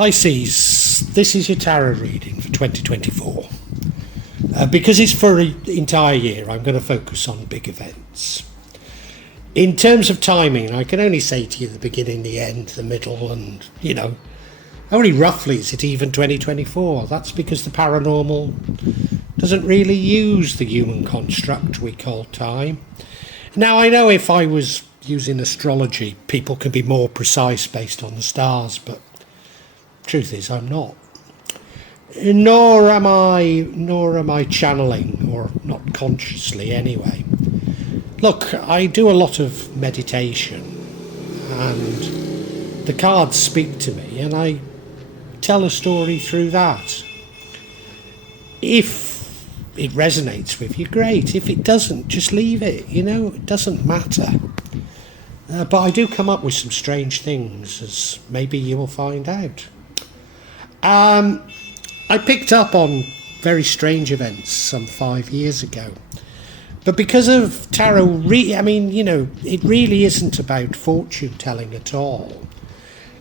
Pisces, this is your tarot reading for 2024. Because it's for an entire year, I'm going to focus on big events. In terms of timing, I can only say to you the beginning, the end, the middle, and, only roughly is it even 2024. That's because the paranormal doesn't really use the human construct we call time. Now, I know if I was using astrology, people can be more precise based on the stars, but truth is I'm not. Nor am I channeling, or not consciously anyway. Look, I do a lot of meditation, and the cards speak to me, and I tell a story through that. If it resonates with you, great. If it doesn't, just leave it. It doesn't matter. But I do come up with some strange things, as maybe you will find out. I picked up on very strange events some 5 years ago. But because of tarot, it really isn't about fortune telling at all.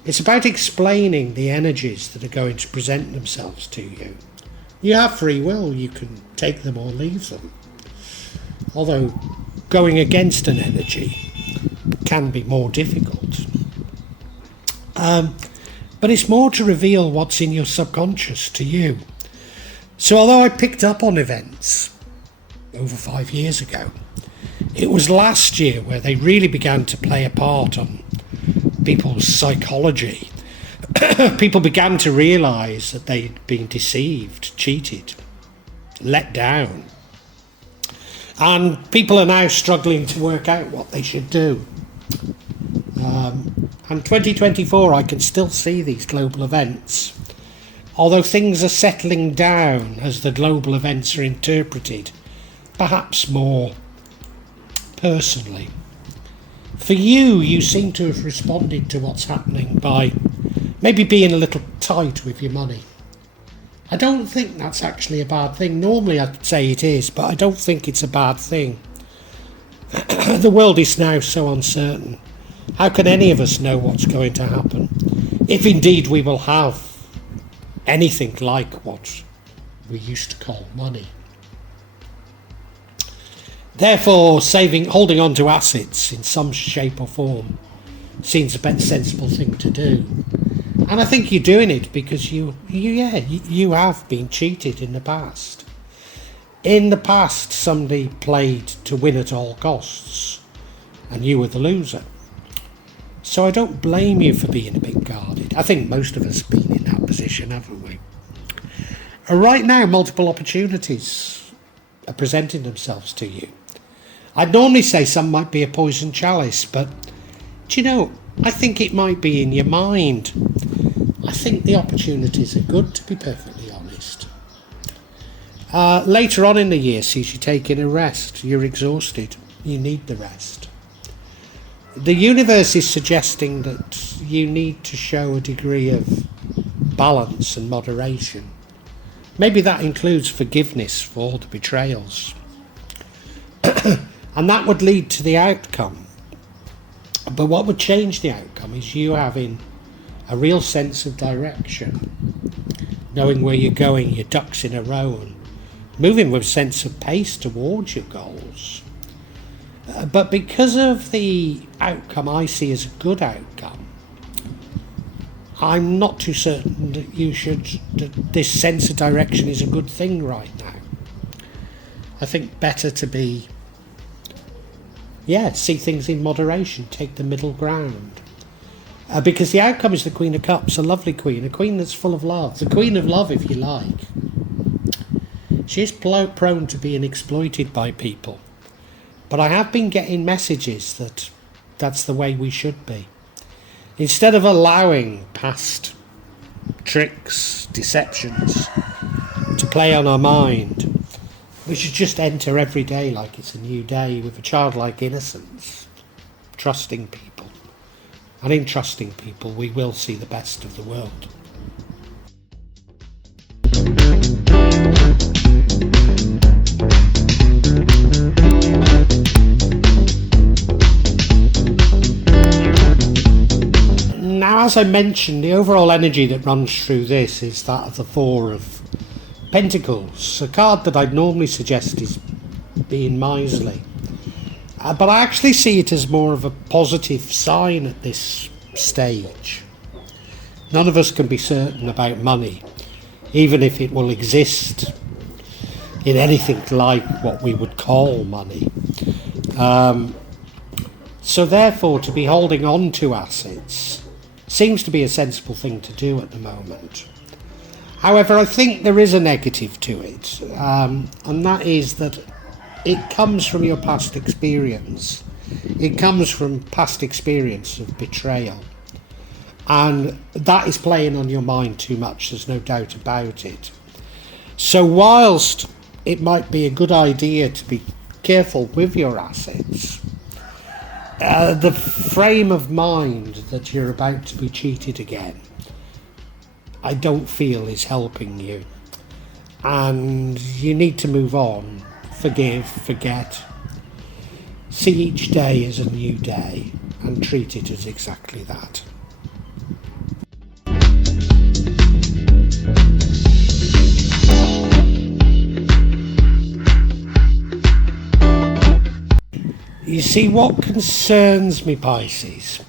It's about explaining the energies that are going to present themselves to you. You have free will, you can take them or leave them. Although going against an energy can be more difficult. But it's more to reveal what's in your subconscious to you. So although I picked up on events over 5 years ago, it was last year where they really began to play a part on people's psychology. People began to realise that they'd been deceived, cheated, let down. And people are now struggling to work out what they should do. And 2024, I can still see these global events. Although things are settling down as the global events are interpreted, perhaps more personally. For you seem to have responded to what's happening by maybe being a little tight with your money. I don't think that's actually a bad thing. Normally I'd say it is, but I don't think it's a bad thing. The world is now so uncertain. How can any of us know what's going to happen, if indeed we will have anything like what we used to call money? Therefore, holding on to assets in some shape or form seems a better sensible thing to do. And I think you're doing it because you have been cheated in the past. In the past, somebody played to win at all costs, and you were the loser. So I don't blame you for being a bit guarded. I think most of us have been in that position, haven't we? Right now, multiple opportunities are presenting themselves to you. I'd normally say some might be a poison chalice, but I think it might be in your mind. I think the opportunities are good, to be perfectly honest. Later on in the year sees you taking a rest. You're exhausted. You need the rest. The universe is suggesting that you need to show a degree of balance and moderation. Maybe that includes forgiveness for all the betrayals. And that would lead to the outcome. But what would change the outcome is you having a real sense of direction, knowing where you're going, your ducks in a row, and moving with a sense of pace towards your goals. But because of the outcome I see as a good outcome, I'm not too certain that this sense of direction is a good thing right now. I think better to see things in moderation, take the middle ground. Because the outcome is the Queen of Cups, a lovely queen, a queen that's full of love, the Queen of Love, if you like. She is prone to being exploited by people. But I have been getting messages that that's the way we should be. Instead of allowing past tricks, deceptions to play on our mind, we should just enter every day like it's a new day with a childlike innocence, trusting people. And in trusting people, we will see the best of the world. as I mentioned, the overall energy that runs through this is that of the Four of Pentacles, a card that I'd normally suggest is being miserly. But I actually see it as more of a positive sign at this stage. None of us can be certain about money, even if it will exist in anything like what we would call money. So therefore, to be holding on to assets seems to be a sensible thing to do at the moment. However, I think there is a negative to it, and that is that it comes from your past experience. It comes from past experience of betrayal. And that is playing on your mind too much, there's no doubt about it. So whilst it might be a good idea to be careful with your assets, the frame of mind that you're about to be cheated again, I don't feel is helping you. And you need to move on, forgive, forget. See each day as a new day and treat it as exactly that. You see, what concerns me, Pisces,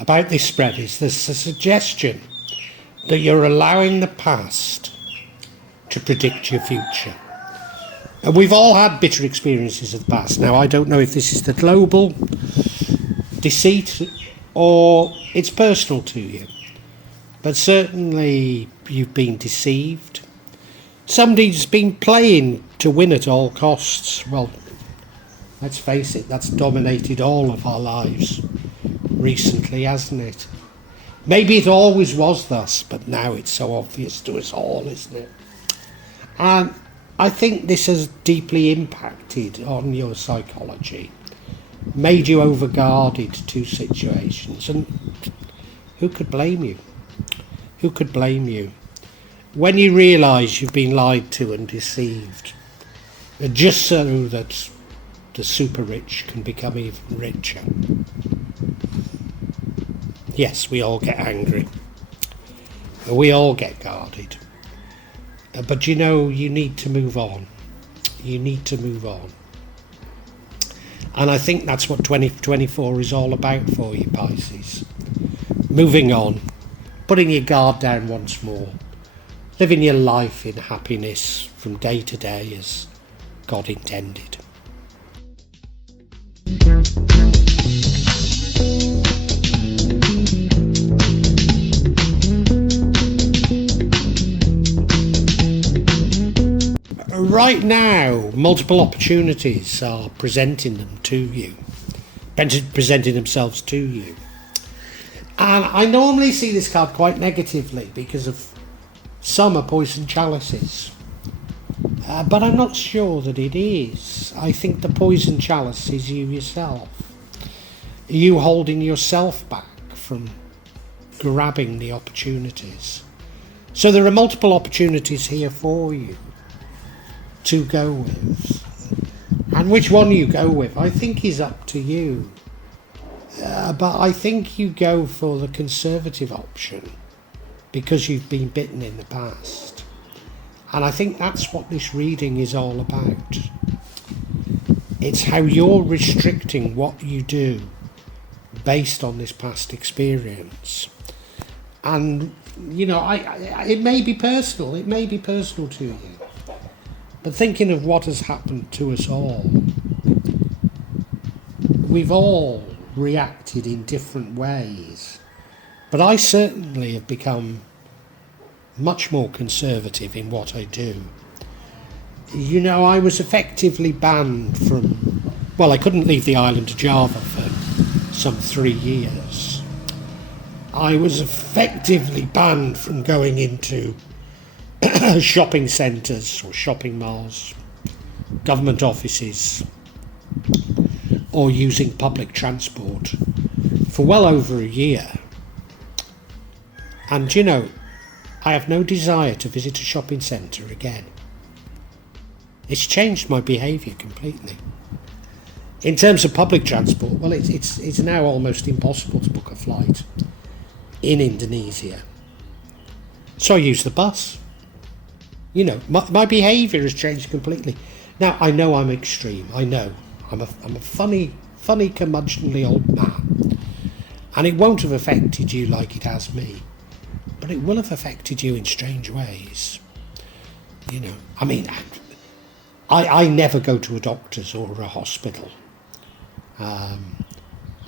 about this spread is there's a suggestion that you're allowing the past to predict your future. And we've all had bitter experiences of the past. Now, I don't know if this is the global deceit or it's personal to you. But certainly you've been deceived. Somebody's been playing to win at all costs. Well, let's face it, that's dominated all of our lives recently, hasn't it? Maybe it always was thus, but now it's so obvious to us all, isn't it? And I think this has deeply impacted on your psychology, made you overguarded to situations, and who could blame you? Who could blame you? When you realise you've been lied to and deceived, just so that the super rich can become even richer. Yes, we all get angry. We all get guarded. But you know, you need to move on. You need to move on. And I think that's what 2024 is all about for you, Pisces. Moving on. Putting your guard down once more. Living your life in happiness from day to day as God intended. Right now, multiple opportunities are presenting themselves to you. And I normally see this card quite negatively because of some are poison chalices. But I'm not sure that it is. I think the poison chalice is you yourself. You holding yourself back from grabbing the opportunities. So there are multiple opportunities here for you to go with. And which one you go with, I think, is up to you. But I think you go for the conservative option because you've been bitten in the past. And I think that's what this reading is all about. It's how you're restricting what you do based on this past experience. And, you know, it may be personal. It may be personal to you. But thinking of what has happened to us all, we've all reacted in different ways. But I certainly have become much more conservative in what I do. You know, I was effectively banned from... Well, I couldn't leave the island of Java for some 3 years. I was effectively banned from going into shopping centres or shopping malls, government offices, or using public transport for well over a year. And you know, I have no desire to visit a shopping centre again. It's changed my behaviour completely. In terms of public transport, well, it's now almost impossible to book a flight. in Indonesia. So I use the bus. You know, my behaviour has changed completely. Now, I know I'm extreme. I know. I'm a funny, curmudgeonly old man. And it won't have affected you like it has me. But it will have affected you in strange ways. You know, I mean, I never go to a doctor's or a hospital. And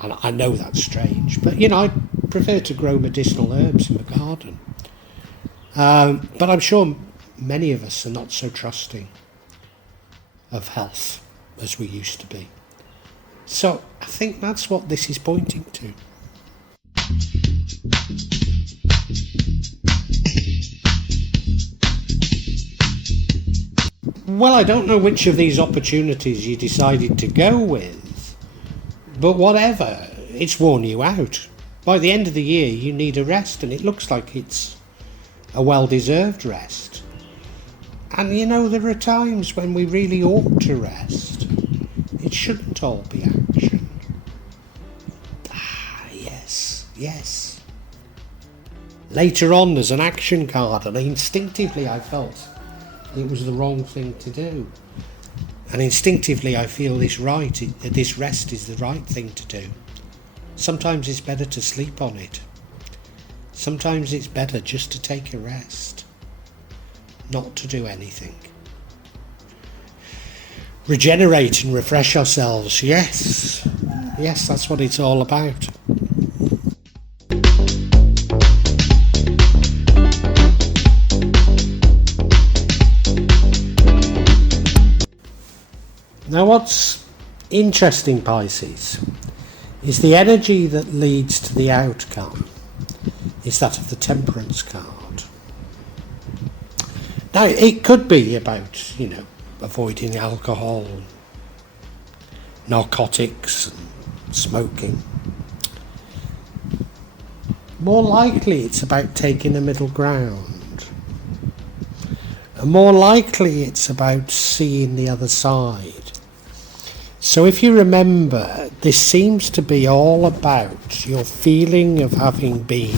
I know that's strange. But, you know, I prefer to grow medicinal herbs in the garden. But I'm sure many of us are not so trusting of health as we used to be. So I think that's what this is pointing to. Well, I don't know which of these opportunities you decided to go with, but whatever, it's worn you out. By the end of the year, you need a rest, and it looks like it's a well-deserved rest. And you know, there are times when we really ought to rest. It shouldn't all be action. Yes. Later on, there's an action card, and instinctively I felt it was the wrong thing to do. And instinctively I feel this rest is the right thing to do. Sometimes it's better to sleep on it. Sometimes it's better just to take a rest. Not to do anything. Regenerate and refresh ourselves. Yes, that's what it's all about. Now what's interesting, Pisces, is the energy that leads to the outcome is that of the Temperance card. Now, it could be about, you know, avoiding alcohol, narcotics, and smoking. More likely it's about taking a middle ground. And more likely it's about seeing the other side. So if you remember, this seems to be all about your feeling of having been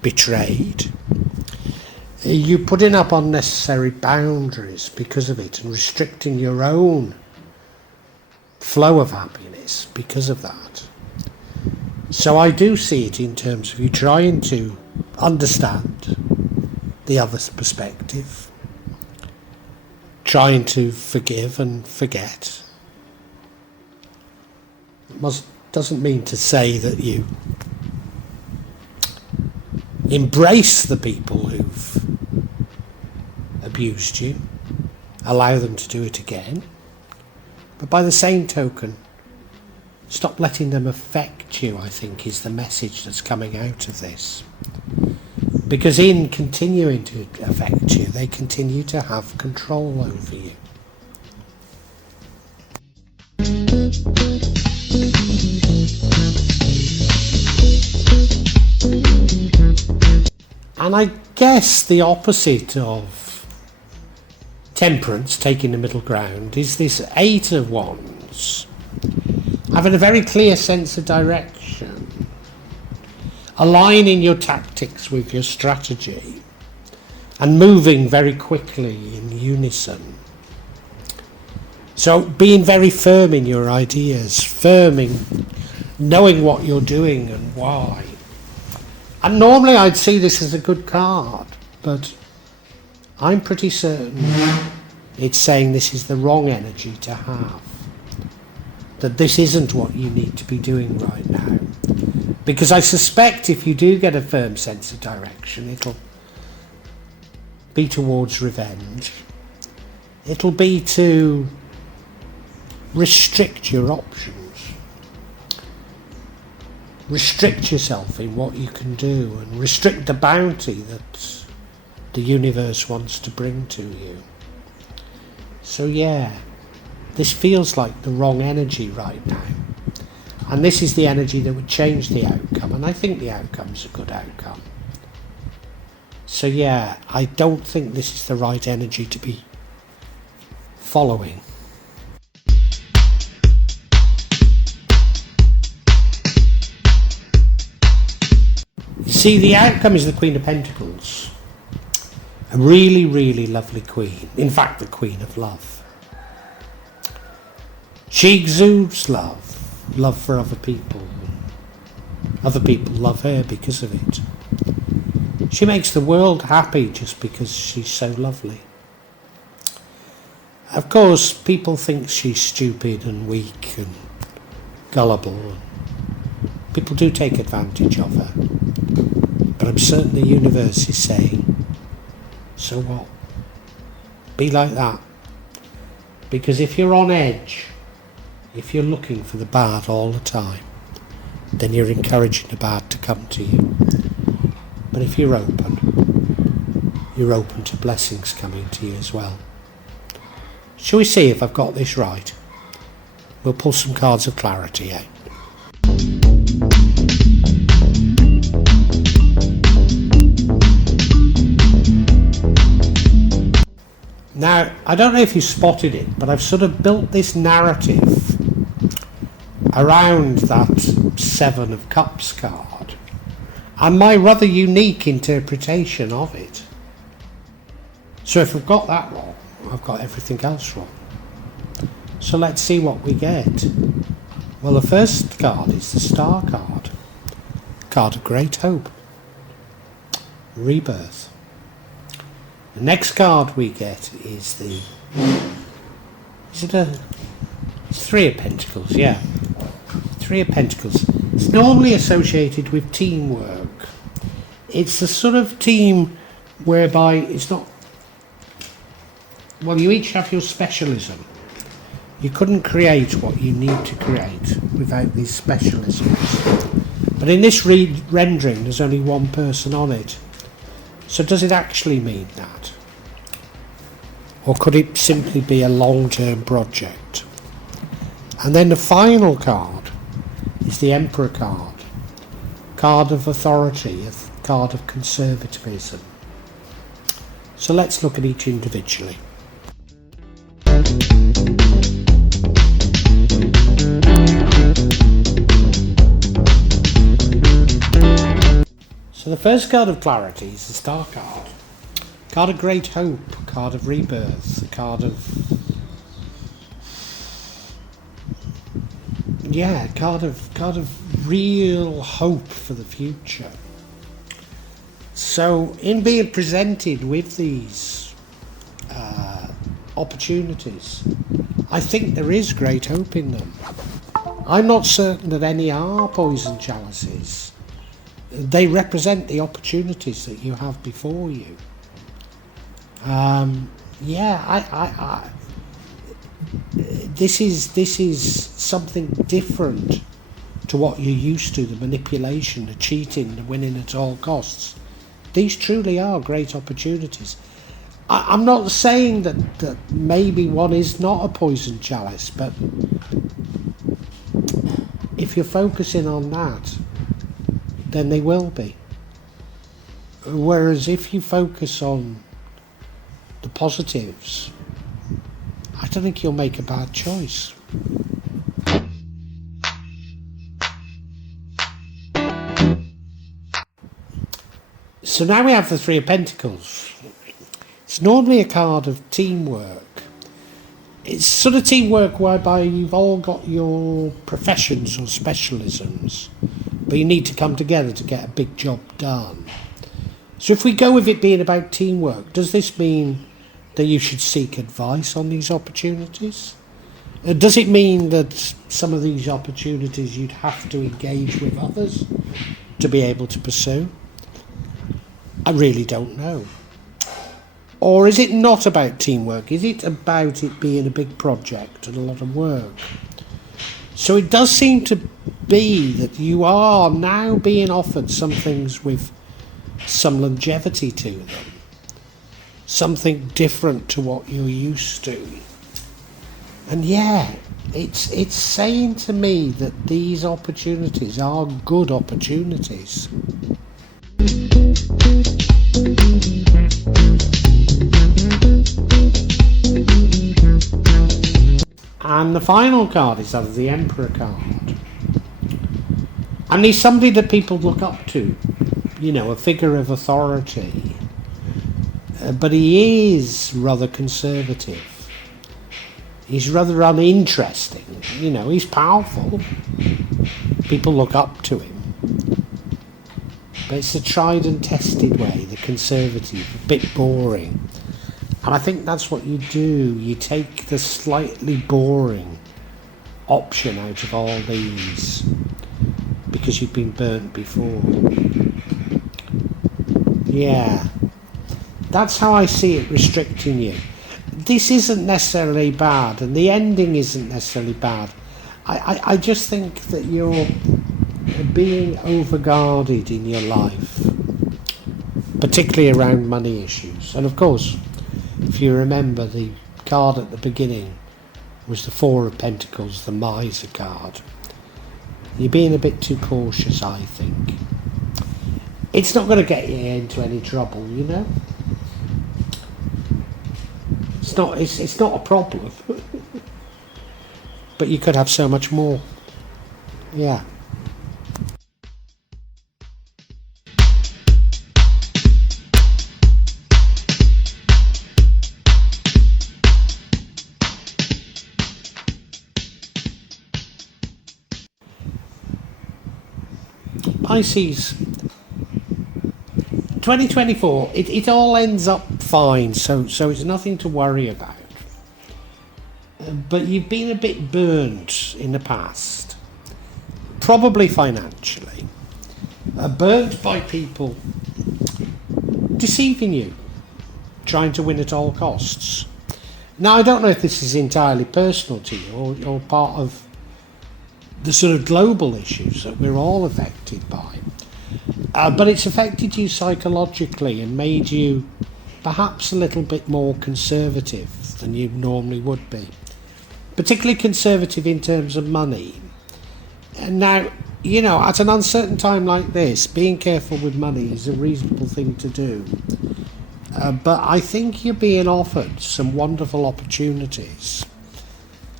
betrayed. You putting up unnecessary boundaries because of it and restricting your own flow of happiness because of that. So I do see it in terms of you trying to understand the other's perspective, trying to forgive and forget. It doesn't mean to say that you embrace the people who've abused you, allow them to do it again, but by the same token, stop letting them affect you, I think, is the message that's coming out of this. Because in continuing to affect you, they continue to have control over you. And I guess the opposite of Temperance, taking the middle ground, is this Eight of Wands, having a very clear sense of direction, aligning your tactics with your strategy, and moving very quickly in unison. So being very firm in your ideas, knowing what you're doing and why. And normally I'd see this as a good card, but I'm pretty certain it's saying this is the wrong energy to have. That this isn't what you need to be doing right now. Because I suspect if you do get a firm sense of direction, it'll be towards revenge. It'll be to restrict your options. Restrict yourself in what you can do and restrict the bounty that the universe wants to bring to you. So yeah, this feels like the wrong energy right now. And this is the energy that would change the outcome, and I think the outcome's a good outcome. So yeah, I don't think this is the right energy to be following. See, the outcome is the Queen of Pentacles. A really, really lovely queen. In fact, the Queen of Love. She exudes love. Love for other people. Other people love her because of it. She makes the world happy just because she's so lovely. Of course, people think she's stupid and weak and gullible. People do take advantage of her. But I'm certain the universe is saying, so what? Be like that. Because if you're on edge, if you're looking for the bad all the time, then you're encouraging the bad to come to you. But if you're open to blessings coming to you as well. Shall we see if I've got this right? We'll pull some cards of clarity out. Now, I don't know if you spotted it, but I've sort of built this narrative around that Seven of Cups card and my rather unique interpretation of it. So if I've got that wrong, I've got everything else wrong. So let's see what we get. Well, the first card is the Star card. Card of Great Hope. Rebirth. The next card we get is the... It's Three of Pentacles, yeah. Three of Pentacles. It's normally associated with teamwork. It's the sort of team whereby it's not... Well, you each have your specialism. You couldn't create what you need to create without these specialisms. But in this rendering, there's only one person on it. So does it actually mean that? Or could it simply be a long-term project? And then the final card is the Emperor card. Card of authority, a card of conservatism. So let's look at each individually. So the first card of clarity is the Star card. Card of Great Hope, card of Rebirth, card of... Yeah, card of real hope for the future. So in being presented with these opportunities, I think there is great hope in them. I'm not certain that any are poison chalices. They represent the opportunities that you have before you. This is something different to what you're used to, the manipulation, the cheating, the winning at all costs. These truly are great opportunities. I'm not saying that maybe one is not a poison chalice, but if you're focusing on that, then they will be. Whereas if you focus on the positives, I don't think you'll make a bad choice. So now we have the Three of Pentacles. It's normally a card of teamwork. It's sort of teamwork whereby you've all got your professions or specialisms, but you need to come together to get a big job done. So if we go with it being about teamwork, does this mean that you should seek advice on these opportunities? Does it mean that some of these opportunities you'd have to engage with others to be able to pursue? I really don't know. Or is it not about teamwork? Is it about it being a big project and a lot of work? So it does seem to be that you are now being offered some things with some longevity to them. Something different to what you're used to. And yeah, it's saying to me that these opportunities are good opportunities. And the final card is that of the Emperor card. And he's somebody that people look up to. a figure of authority, but he is rather conservative. He's rather uninteresting. He's powerful. People look up to him. But it's a tried and tested way, the conservative, a bit boring. And I think that's what you do. You take the slightly boring option out of all these because you've been burnt before. Yeah. That's how I see it restricting you. This isn't necessarily bad, and the ending isn't necessarily bad. I just think that you're being overguarded in your life, particularly around money issues. And of course, if you remember, the card at the beginning was the Four of Pentacles, the Miser card. You're being a bit too cautious, I think. It's not going to get you into any trouble, It's not a problem. But you could have so much more. Yeah. Pisces, 2024, it all ends up fine, so it's nothing to worry about. But you've been a bit burnt in the past, probably financially, burnt by people deceiving you, trying to win at all costs. Now, I don't know if this is entirely personal to you or part of the sort of global issues that we're all affected by. But it's affected you psychologically and made you perhaps a little bit more conservative than you normally would be. Particularly conservative in terms of money. And now, at an uncertain time like this, being careful with money is a reasonable thing to do. But I think you're being offered some wonderful opportunities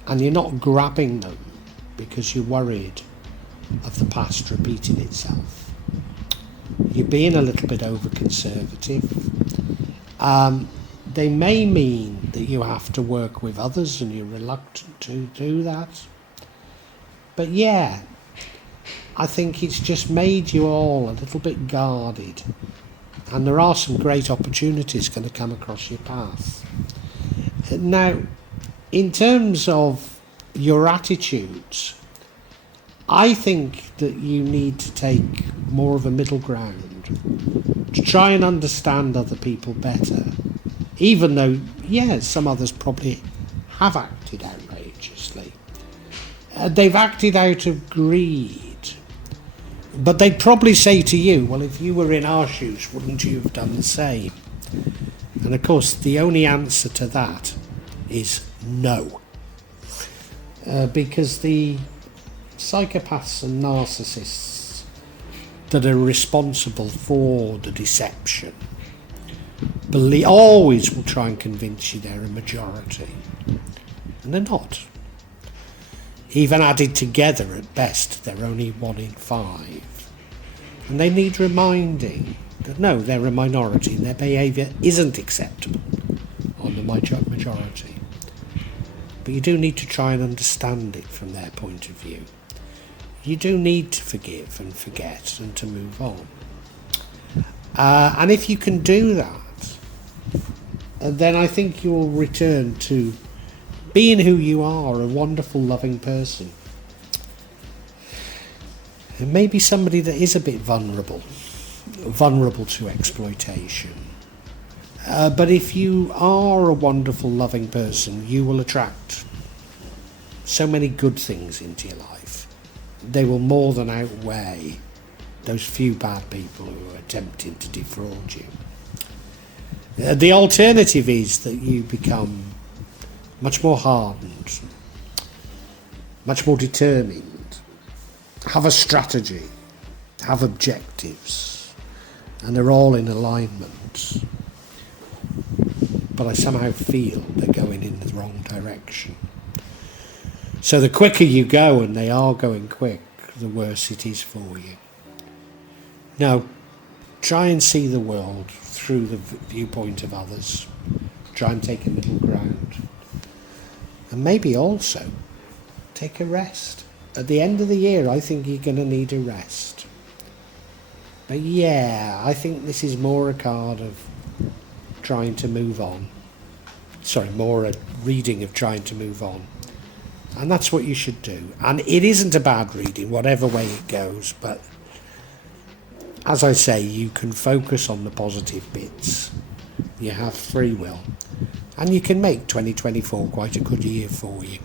and you're not grabbing them because you're worried of the past repeating itself. You're being a little bit over-conservative. They may mean that you have to work with others and you're reluctant to do that. But yeah, I think it's just made you all a little bit guarded. And there are some great opportunities going to come across your path. Now, in terms of your attitudes, I think that you need to take more of a middle ground to try and understand other people better, even though, some others probably have acted outrageously. They've acted out of greed, but they'd probably say to you, well, if you were in our shoes, wouldn't you have done the same? And of course, the only answer to that is no. Because the psychopaths and narcissists that are responsible for the deception always will try and convince you they're a majority. And they're not. Even added together at best, they're only 1 in 5. And they need reminding that no, they're a minority and their behaviour isn't acceptable on the majority. But you do need to try and understand it from their point of view. You do need to forgive and forget and to move on. And if you can do that, then I think you'll return to being who you are, a wonderful, loving person. And maybe somebody that is a bit vulnerable to exploitation. But if you are a wonderful, loving person, you will attract so many good things into your life. They will more than outweigh those few bad people who are attempting to defraud you. The alternative is that you become much more hardened, much more determined, have a strategy, have objectives, and they're all in alignment. But I somehow feel they're going in the wrong direction. So the quicker you go, and they are going quick, the worse it is for you. No, Try and see the world through the viewpoint of others. Try and take a middle ground. And maybe also take a rest. At the end of the year, I think you're going to need a rest. But yeah, I think this is more a card of trying to move on. Sorry, more a reading of trying to move on. And that's what you should do. And it isn't a bad reading, whatever way it goes, but as I say, you can focus on the positive bits. You have free will. And you can make 2024 quite a good year for you.